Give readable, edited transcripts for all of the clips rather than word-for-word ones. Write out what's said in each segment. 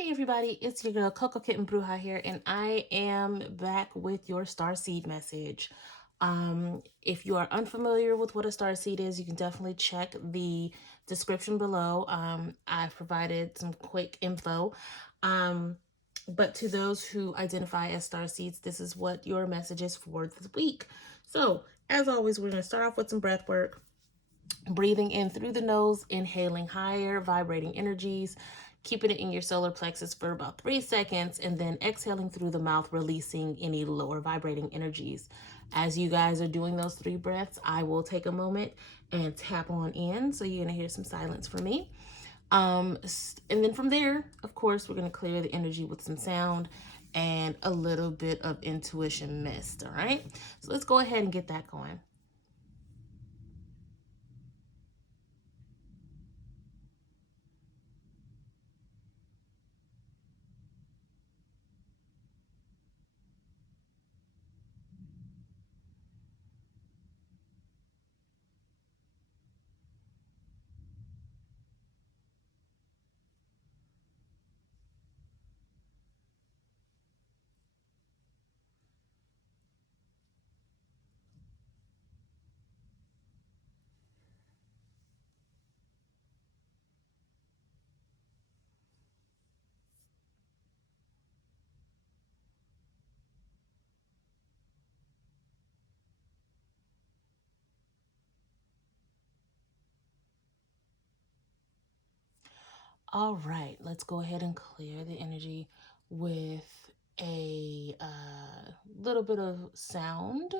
Hey everybody, it's your girl Coco Kitten Bruja here, and I am back with your Starseed message. If you are unfamiliar with what a Starseed is, you can definitely check the description below. I've provided some quick info. But to those who identify as Starseeds, this is what your message is for this week. So, as always, we're going to start off with some breath work. Breathing in through the nose, inhaling higher vibrating energies, keeping it in your solar plexus for about 3 seconds, and then exhaling through the mouth, releasing any lower vibrating energies. As you guys are doing those 3 breaths, I will take a moment and tap on in. So you're going to hear some silence from me. And then from there, of course, we're going to clear the energy with some sound and a little bit of intuition mist. All right. So let's go ahead and get that going. All right, let's go ahead and clear the energy with a little bit of sound.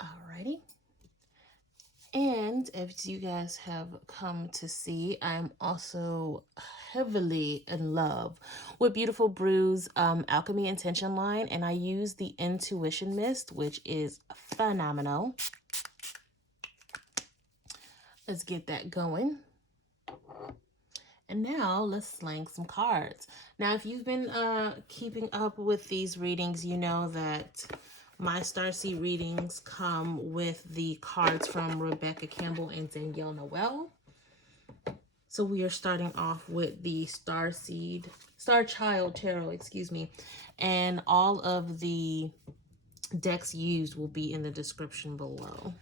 Alrighty. And as you guys have come to see, I'm also heavily in love with Beautiful Brew's Alchemy Intention line, and I use the Intuition Mist, which is phenomenal. Let's get that going. And now let's slang some cards. Now, if you've been keeping up with these readings, you know that my Starseed readings come with the cards from Rebecca Campbell and Danielle Noel. So we are starting off with the Star Child Tarot, excuse me. And all of the decks used will be in the description below.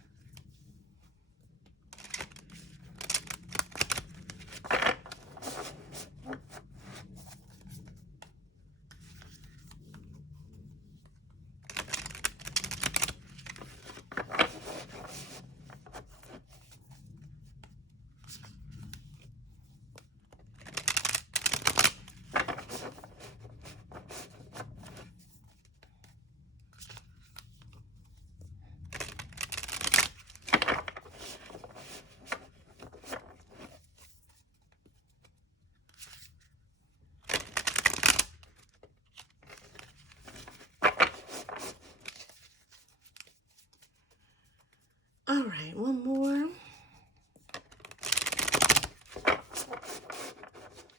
All right, one more.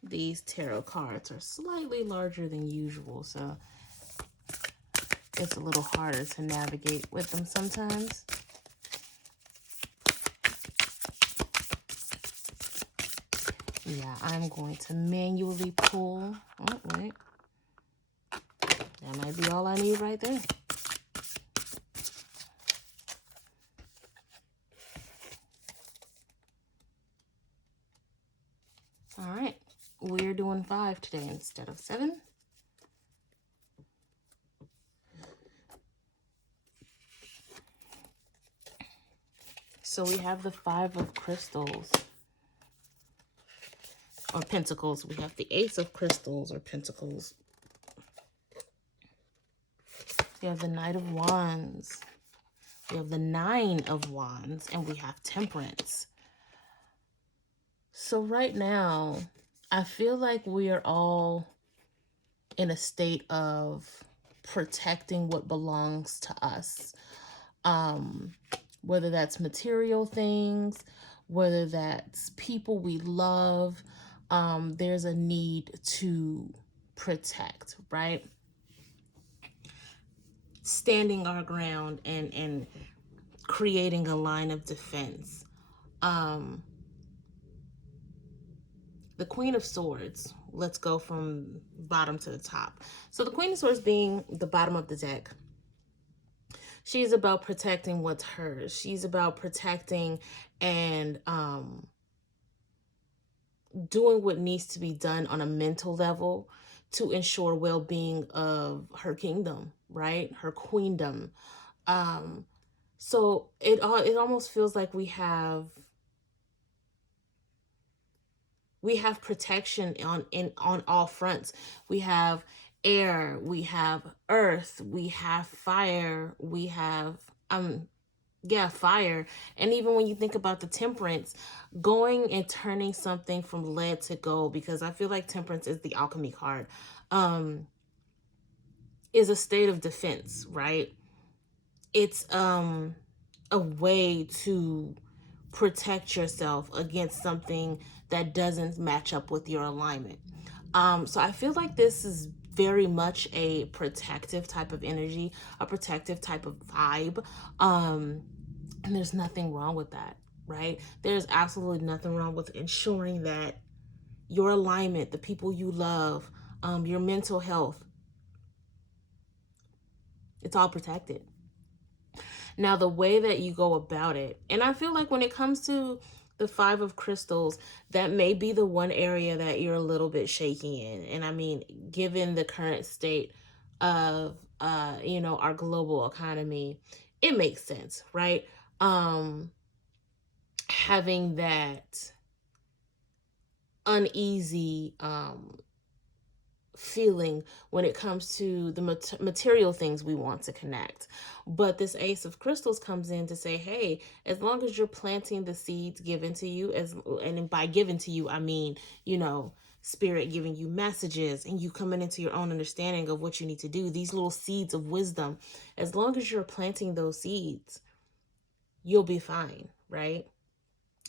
These tarot cards are slightly larger than usual, so it's a little harder to navigate with them sometimes. Yeah, I'm going to manually pull. Oh, wait. That might be all I need right there. All right. We're doing 5 today instead of 7. So we have the 5 of crystals. Or pentacles. We have the Ace of crystals or pentacles. We have the Knight of Wands. We have the 9 of Wands. And we have Temperance. So right now, I feel like we are all in a state of protecting what belongs to us. Whether that's material things, whether that's people we love, there's a need to protect, right? standing our ground and creating a line of defense. The Queen of Swords. Let's go from bottom to the top. So the Queen of Swords being the bottom of the deck. She's about protecting what's hers. She's about protecting and doing what needs to be done on a mental level to ensure well-being of her kingdom, right? Her queendom. So it almost feels like we have protection on all fronts. We have air, we have earth, we have fire, we have fire. And even when you think about the Temperance, going and turning something from lead to gold, because I feel like Temperance is the alchemy card, is a state of defense, right? It's a way to protect yourself against something that doesn't match up with your alignment. So I feel like this is very much a protective type of energy, a protective type of vibe. And there's nothing wrong with that, right? There's absolutely nothing wrong with ensuring that your alignment, the people you love, your mental health, it's all protected. Now, the way that you go about it, and I feel like when it comes to the Five of Crystals, that may be the one area that you're a little bit shaky in. And I mean, given the current state of, our global economy, it makes sense, right? Having that uneasy, feeling when it comes to the material things we want to connect. But this Ace of Crystals comes in to say, hey, as long as you're planting the seeds given to you, and by given to you, I mean, Spirit giving you messages and you coming into your own understanding of what you need to do, these little seeds of wisdom, as long as you're planting those seeds, you'll be fine, right?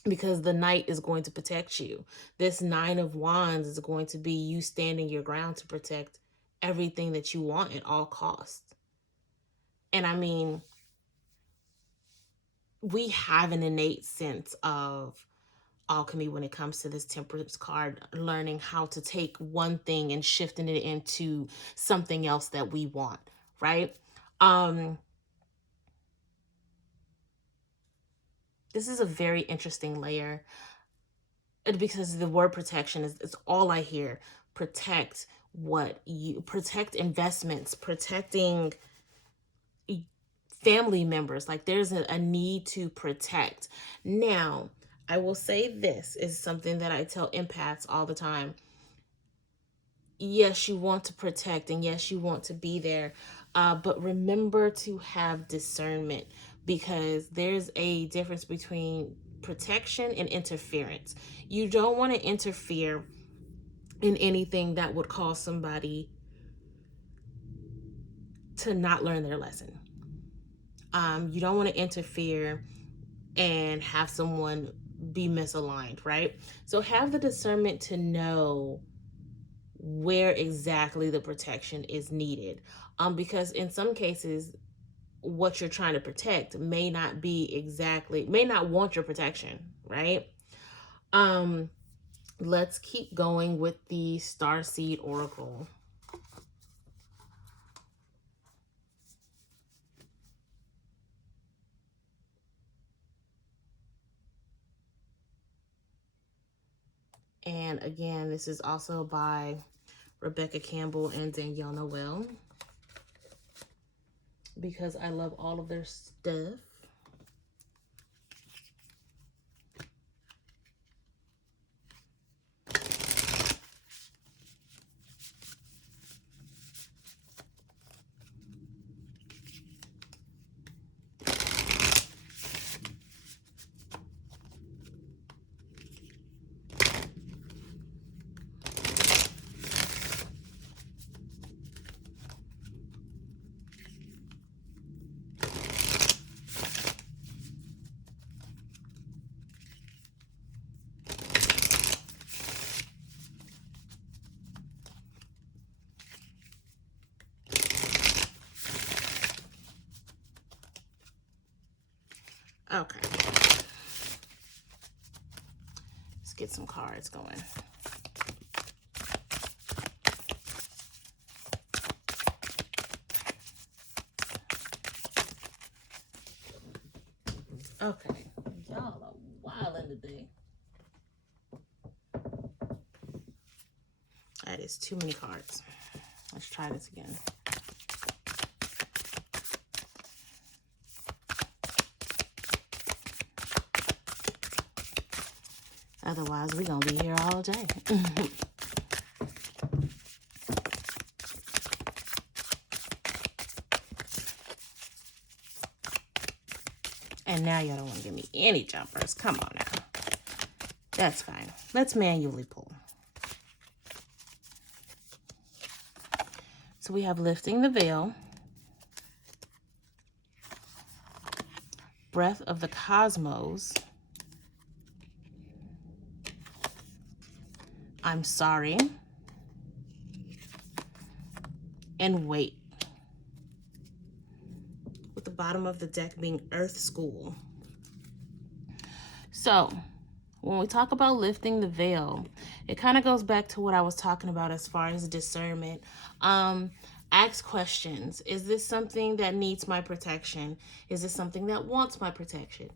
Because the Knight is going to protect you. This Nine of Wands is going to be you standing your ground to protect everything that you want at all costs. And I mean, we have an innate sense of alchemy when it comes to this Temperance card, learning how to take one thing and shifting it into something else that we want, right? This is a very interesting layer, because the word protection is all I hear. Protect protect investments, protecting family members. Like there's a need to protect. Now, I will say this is something that I tell empaths all the time. Yes, you want to protect, and yes, you want to be there, but remember to have discernment, because there's a difference between protection and interference. You don't want to interfere in anything that would cause somebody to not learn their lesson. You don't want to interfere and have someone be misaligned, right? So have the discernment to know where exactly the protection is needed. Because in some cases, what you're trying to protect may not want your protection, right? Let's keep going with the Starseed Oracle. And again, this is also by Rebecca Campbell and Danielle Noel, because I love all of their stuff. Okay. Let's get some cards going. Okay. Y'all are wildin' today. That is too many cards. Let's try this again. Otherwise, we're going to be here all day. And now y'all don't want to give me any jumpers. Come on now. That's fine. Let's manually pull. So we have lifting the veil, breath of the cosmos, I'm sorry, and wait. With the bottom of the deck being Earth School. So when we talk about lifting the veil, it kind of goes back to what I was talking about as far as discernment. Ask questions. Is this something that needs my protection? Is this something that wants my protection?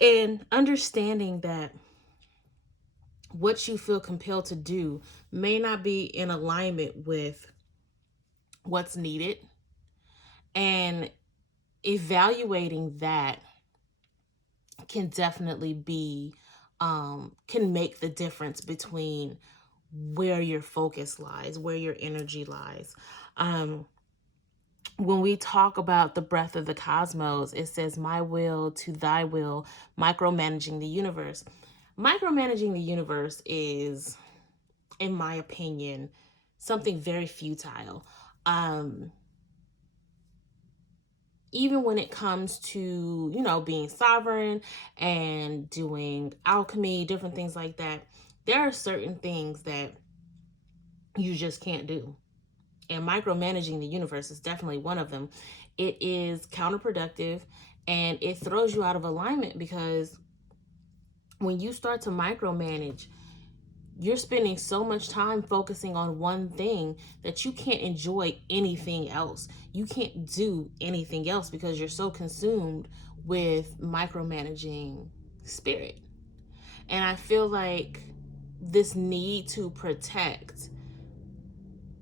And understanding that what you feel compelled to do may not be in alignment with what's needed, and evaluating that can definitely be can make the difference between where your focus lies, where your energy lies. When we talk about the breath of the cosmos, it says my will to thy will, micromanaging the universe. Micromanaging the universe is, in my opinion, something very futile. Even when it comes to, being sovereign and doing alchemy, different things like that, there are certain things that you just can't do. And micromanaging the universe is definitely one of them. It is counterproductive and it throws you out of alignment, because when you start to micromanage, you're spending so much time focusing on one thing that you can't enjoy anything else. You can't do anything else because you're so consumed with micromanaging spirit. And I feel like this need to protect,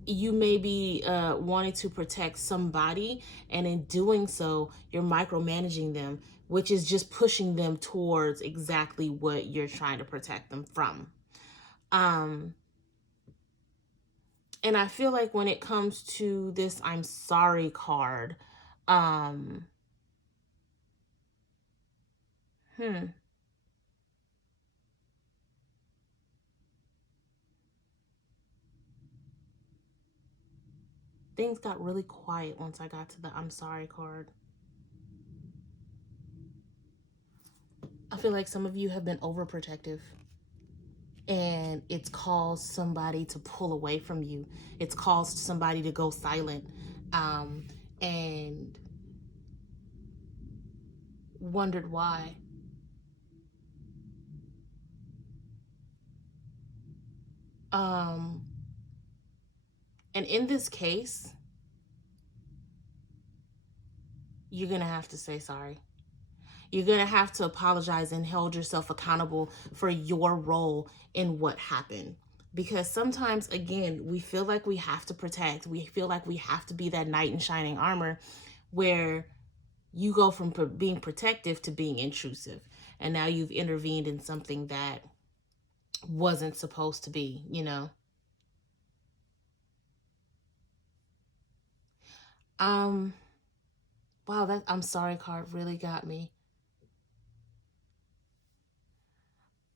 you may be wanting to protect somebody, and in doing so, you're micromanaging them, which is just pushing them towards exactly what you're trying to protect them from. And I feel like when it comes to this I'm sorry card, things got really quiet once I got to the I'm sorry card. I feel like some of you have been overprotective, and it's caused somebody to pull away from you. It's caused somebody to go silent, and wondered why. And in this case, you're going to have to say sorry. You're going to have to apologize and hold yourself accountable for your role in what happened. Because sometimes, again, we feel like we have to protect. We feel like we have to be that knight in shining armor, where you go from being protective to being intrusive. And now you've intervened in something that wasn't supposed to be, Wow, that I'm sorry card really got me.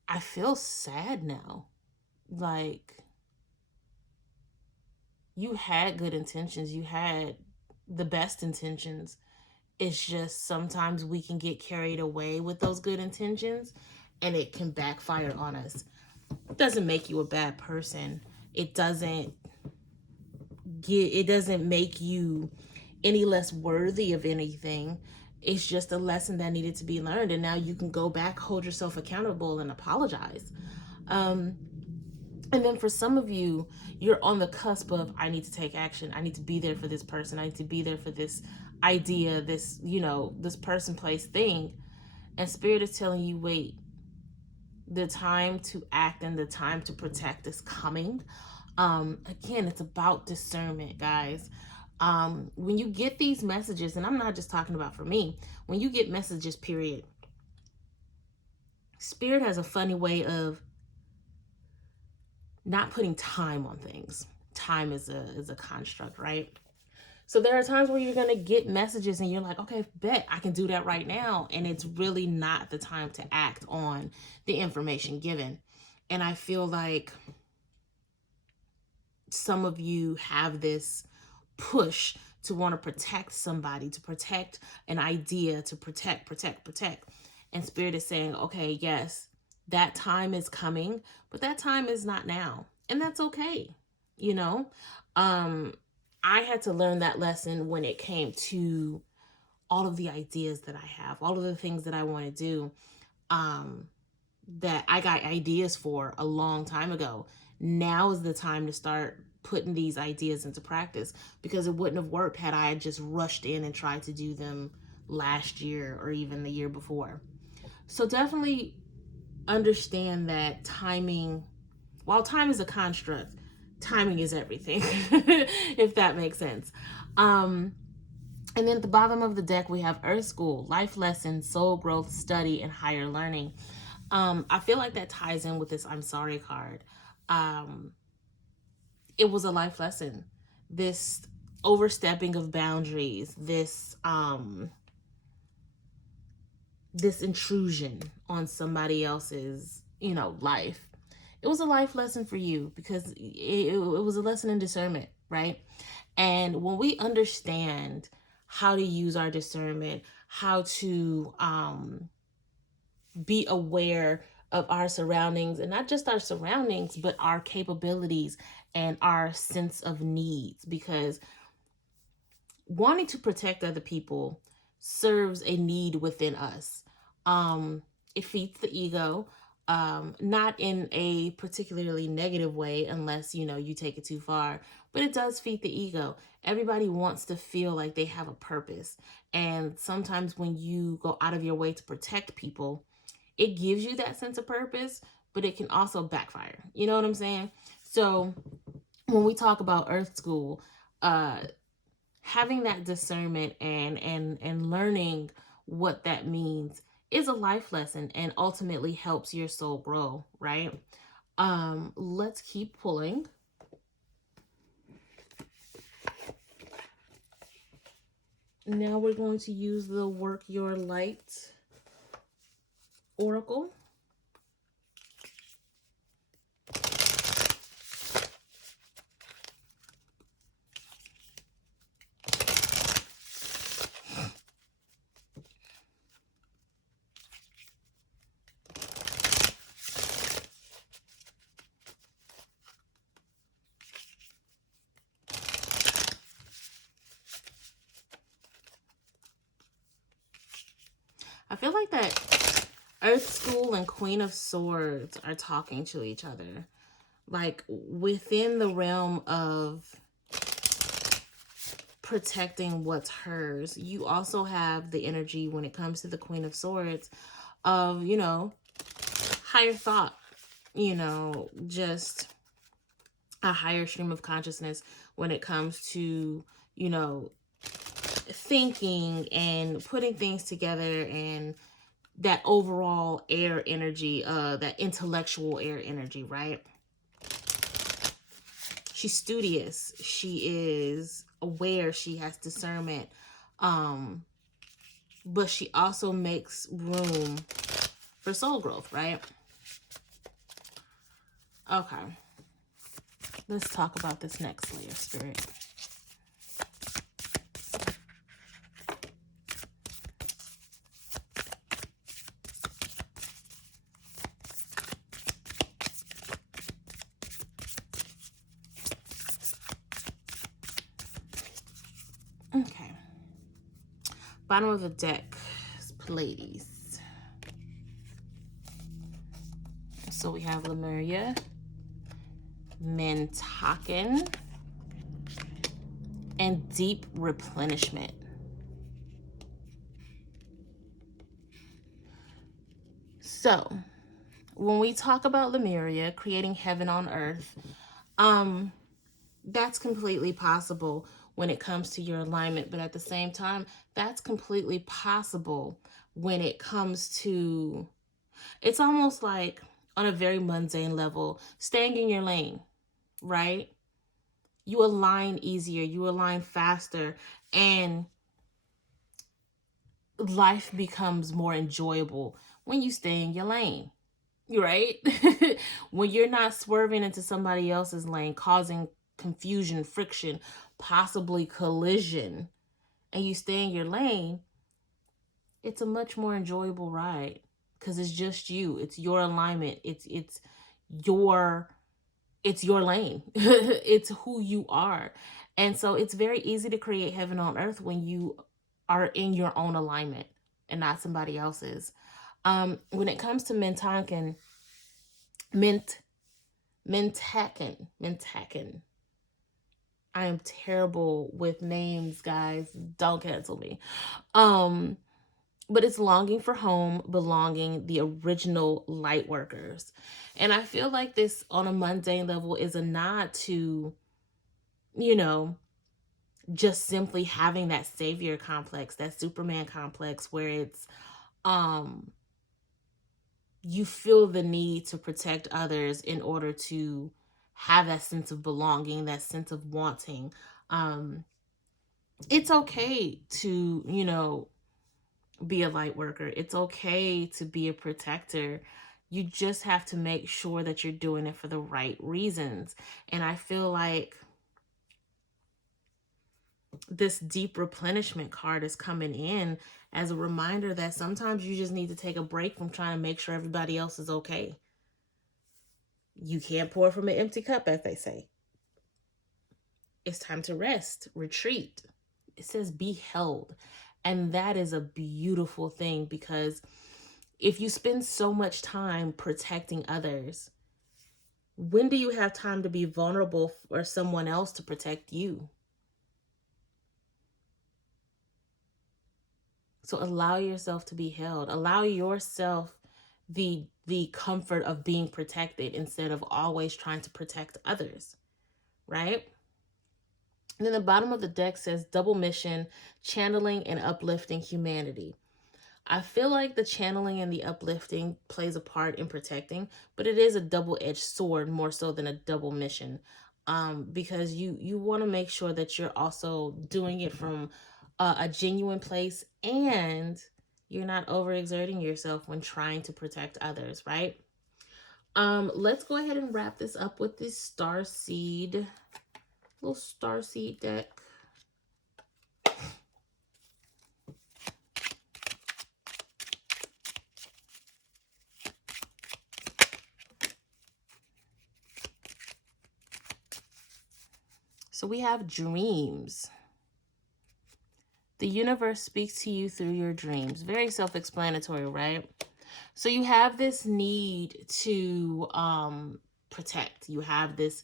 I feel sad now. Like, you had good intentions. You had the best intentions. It's just sometimes we can get carried away with those good intentions, and it can backfire on us. It doesn't make you a bad person. It doesn't make you any less worthy of anything. It's just a lesson that needed to be learned. And now you can go back, hold yourself accountable, and apologize. And then for some of you, you're on the cusp of, I need to take action. I need to be there for this person. I need to be there for this idea, this, this person, place, thing. And Spirit is telling you, wait, the time to act and the time to protect is coming. Again, it's about discernment, guys. When you get these messages, and I'm not just talking about for me, when you get messages, period, Spirit has a funny way of not putting time on things. Time is a construct, right? So there are times where you're going to get messages and you're like, okay, bet I can do that right now. And it's really not the time to act on the information given. And I feel like some of you have this push to want to protect somebody, to protect an idea, to protect. And Spirit is saying, okay, yes, that time is coming, but that time is not now. And that's okay. I had to learn that lesson when it came to all of the ideas that I have, all of the things that I want to do, that I got ideas for a long time ago. Now is the time to start putting these ideas into practice, because it wouldn't have worked had I just rushed in and tried to do them last year or even the year before. So definitely understand that timing, while time is a construct, timing is everything, if that makes sense. And then at the bottom of the deck, we have Earth School, life lessons, soul growth, study, and higher learning. I feel like that ties in with this I'm sorry card. It was a life lesson. This overstepping of boundaries, this intrusion on somebody else's, life. It was a life lesson for you, because it was a lesson in discernment, right? And when we understand how to use our discernment, how to be aware of our surroundings, and not just our surroundings, but our capabilities and our sense of needs, because wanting to protect other people serves a need within us. It feeds the ego, not in a particularly negative way, unless, you take it too far, but it does feed the ego. Everybody wants to feel like they have a purpose. And sometimes when you go out of your way to protect people, it gives you that sense of purpose, but it can also backfire. You know what I'm saying? So when we talk about Earth School, having that discernment and learning what that means is a life lesson, and ultimately helps your soul grow, right? Let's keep pulling. Now we're going to use the Work Your Light Oracle. I feel like that Earth School and Queen of Swords are talking to each other. Like, within the realm of protecting what's hers, you also have the energy, when it comes to the Queen of Swords, of, higher thought, just a higher stream of consciousness when it comes to, thinking and putting things together, and that overall air energy, that intellectual air energy, right? She's studious. She is aware. She has discernment. But she also makes room for soul growth, right? Okay. Let's talk about this next layer, Spirit. Okay. Bottom of the deck, Pleiades. So we have Lemuria, Mintaken, and deep replenishment. So when we talk about Lemuria creating heaven on earth, that's completely possible when it comes to your alignment, but at the same time, that's completely possible when it comes to, it's almost like on a very mundane level, staying in your lane, right? You align easier, you align faster, and life becomes more enjoyable when you stay in your lane, right? When you're not swerving into somebody else's lane, causing confusion, friction, possibly collision, and you stay in your lane, it's a much more enjoyable ride because it's just you. It's your alignment. Your it's your lane. It's who you are. And so it's very easy to create heaven on earth when you are in your own alignment and not somebody else's. When it comes to Mintaken, Mintaken. I am terrible with names, guys. Don't cancel me. But it's longing for home, belonging, the original light workers. And I feel like this on a mundane level is a nod to, you know, just simply having that savior complex, that Superman complex where it's you feel the need to protect others in order to have that sense of belonging, that sense of wanting. It's okay to, be a light worker. It's okay to be a protector. You just have to make sure that you're doing it for the right reasons. And I feel like this deep replenishment card is coming in as a reminder that sometimes you just need to take a break from trying to make sure everybody else is okay. You can't pour from an empty cup, as they say. It's time to rest, retreat. It says be held. And that is a beautiful thing because if you spend so much time protecting others, when do you have time to be vulnerable for someone else to protect you? So allow yourself to be held. Allow yourself the comfort of being protected instead of always trying to protect others, right? And then the bottom of the deck says double mission, channeling and uplifting humanity. I feel like the channeling and the uplifting plays a part in protecting, but it is a double-edged sword more so than a double mission, because you want to make sure that you're also doing it from a genuine place and you're not overexerting yourself when trying to protect others, right? Let's go ahead and wrap this up with this Starseed, little Starseed deck. So we have dreams. The universe speaks to you through your dreams. Very self-explanatory, right? So you have this need to protect. You have this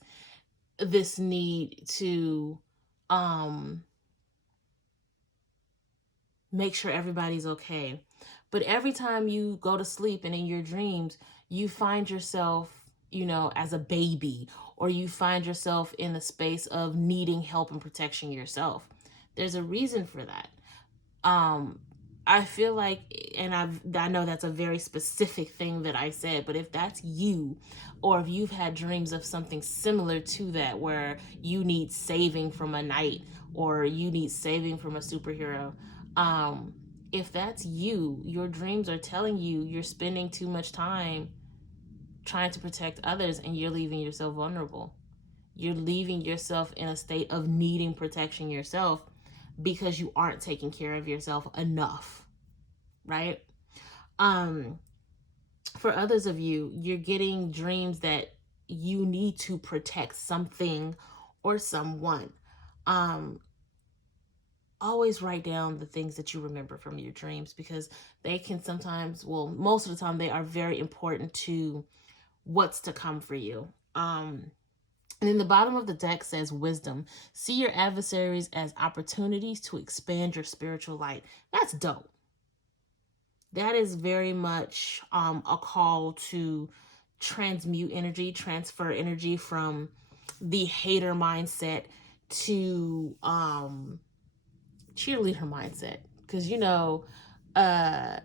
need to make sure everybody's okay. But every time you go to sleep and in your dreams, you find yourself, as a baby, or you find yourself in the space of needing help and protection yourself. There's a reason for that. I feel like, and I know that's a very specific thing that I said, but if that's you, or if you've had dreams of something similar to that, where you need saving from a knight, or you need saving from a superhero, if that's you, your dreams are telling you you're spending too much time trying to protect others and you're leaving yourself vulnerable. You're leaving yourself in a state of needing protection yourself because you aren't taking care of yourself enough, right? For others of you, you're getting dreams that you need to protect something or someone. always write down the things that you remember from your dreams, because they can sometimes, well, most of the time, they are very important to what's to come for you. And then the bottom of the deck says wisdom. See your adversaries as opportunities to expand your spiritual light. That's dope. That is very much a call to transmute energy, transfer energy from the hater mindset to cheerleader mindset. Because, I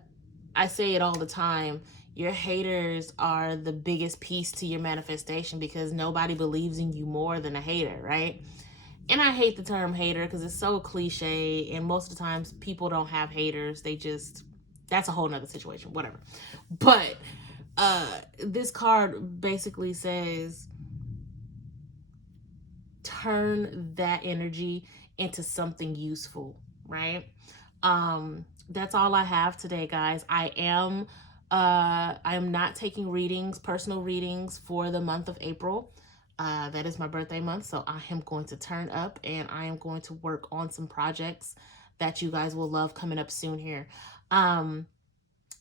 say it all the time. Your haters are the biggest piece to your manifestation, because nobody believes in you more than a hater, right? And I hate the term hater because it's so cliche, and most of the times people don't have haters. They just, that's a whole nother situation, whatever. But this card basically says turn that energy into something useful, right? That's all I have today, guys. I am not taking readings, personal readings, for the month of April. That is my birthday month, so I am going to turn up and I am going to work on some projects that you guys will love coming up soon here.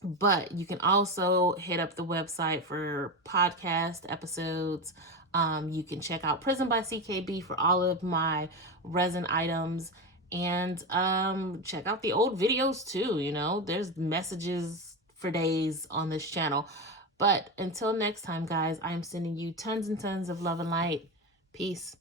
But you can also hit up the website for podcast episodes. You can check out Prison by CKB for all of my resin items, and check out the old videos too. There's messages for days on this channel. But until next time, guys, I'm sending you tons and tons of love and light. Peace.